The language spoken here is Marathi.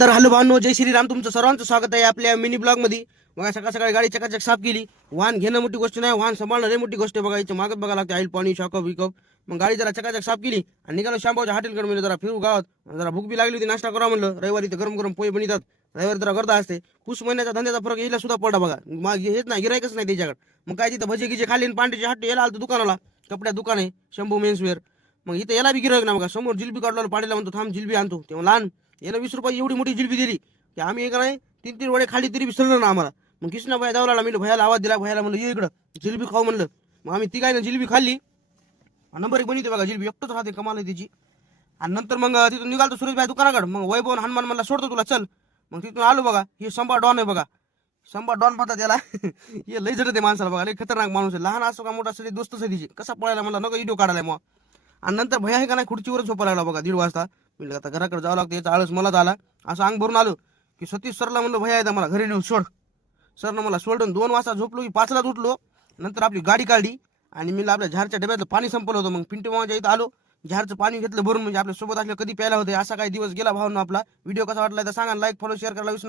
तर हॅलो भावनो, जय श्रीराम. तुमचं सर्वांचं स्वागत आहे आपल्या मिनी ब्लॉग मध्ये. बघा सकाळ सकाळी गाडी चकाचक साफ केली. वाहन घेणं मोठी गोष्ट नाही, वाहन सांभाळणं लय मोठी गोष्ट आहे. बघा याच्या मागत बघा लागते, ऑइल पाणी शॉकअप विकअप. मग गाडी जरा चकाचक साफ केली आणि निघालो शांबाच्या हॉटेलकडे. म्हणलं जरा फिरू गावात, जरा भूक बी लागली होती, नाश्ता करा म्हणलं. रविवारी तर गरम गरम पोहे बनतात, रविवारी जरा गर्दा असते. पुस महिन्याचा धंद्याचा फरक यायला सुद्धा पडला बघा. मग हेच नाही, गिरायकच नाही त्याच्याकडे. मग काय तिथं भजी गिजे खाली पांढरीची हट्टी यायला आलं दुकानाला, कपड्या दुकान आहे शंभू मेन्सवेअर. मग इथं याला बी गिरायक ना बघा. समोर जिलबी काढला पाडीला, म्हणतो थांब जिलबी आणतो. तेव्हा लहान याला 20 रुपये एवढी मोठी जिलबी दिली की आम्ही एक नाही 3-3 वडे खाली तरी विसरलं ना आम्हाला. मग कृष्णा भाई जावला, मी भयाला आवाज दिला, भयाला म्हणलं ये इकडं जिलबी खाऊ म्हणलं. मग आम्ही ती काय ना जिलबी खाल्ली. नंबर 1 बनवते बघा जिलबी, एकटंच राहते, कमाल आहे तिची. आणि नंतर मग तिथून निघालतो सुरेशभाई दुकानाकडे. मग वैभव हनुमान म्हणला सोडतो तुला चल. मग तिथून आलो बघा. हे संभा डॉन आहे बघा, संभा डॉन म्हणतात त्याला. हे लय जडते माणसाला बघा, लय खतरनाक माणूस आहे. लहान असो का मोठा असो, दोस्तच आहे तिची. कसा पळायला म्हणला, नको व्हिडिओ काढायला मग. आणि नंतर भैया हे का नाही खुर्चीवर झोपायला लागला बघा 1:30 वाजता. म्हणलं आता घराकडे जावं लागतं, याचा आळस मलाच आला. असं अंग भरून आलो की सतीश सरला म्हणलं भैया येतं मला घरी नेऊन सोड. सरनं मला सोडून 2 वाजता झोपलो की 5लाच उठलो. नंतर आपली गाडी काढली आणि मी आपल्या झारच्या डब्यातलं पाणी संपलं होतं. मग पिंटू मामाच्या इथं आलो, झारचं पाणी घेतलं भरून. म्हणजे आपल्या सोबत असलं कधी प्यायला होते. असा काही दिवस गेला भावना आपला. व्हिडिओ कसा वाटला तर सांगा, लाईक फॉलो शेअर करायला विसरू नका.